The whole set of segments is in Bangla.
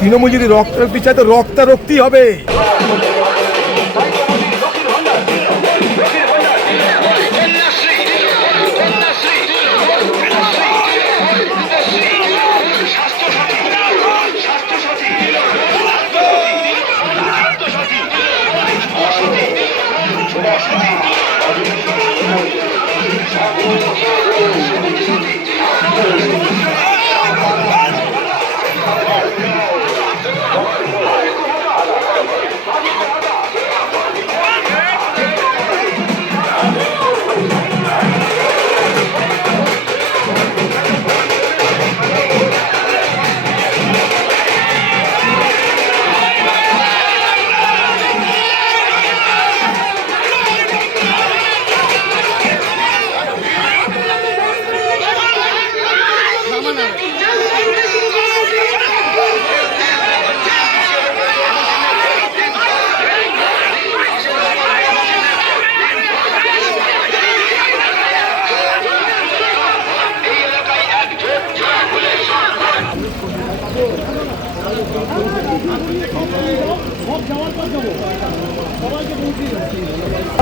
তৃণমূল যদি রক্তারক্তি চায় তো রক্তারক্তি হবে।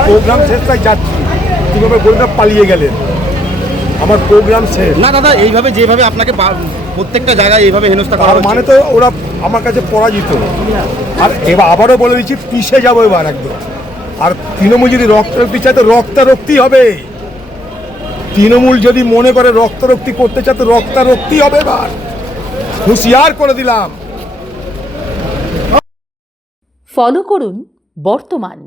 প্রোগ্রাম শেষ, তাই যাচ্ছি। কীভাবে বলতে পালিয়ে গেলেন, আমার প্রোগ্রাম শেষ। না দাদা, এইভাবে যেভাবে আপনাকে প্রত্যেকটা জায়গায় এইভাবে হেনস্থা করা মানে তো ওরা আমার কাছে পরাজিত। আর এবার আবারও বলে দিচ্ছি, পিছিয়ে যাবো এবার একদম। আর তৃণমূল যদি রক্তারক্তি চায় তো রক্তারক্তি হবে। তৃণমূল যদি মনে করে রক্তারক্তি করতে চায় তো রক্তারক্তি হবে। এবার হুঁশিয়ার করে দিলাম। ফলো করুন বর্তমান।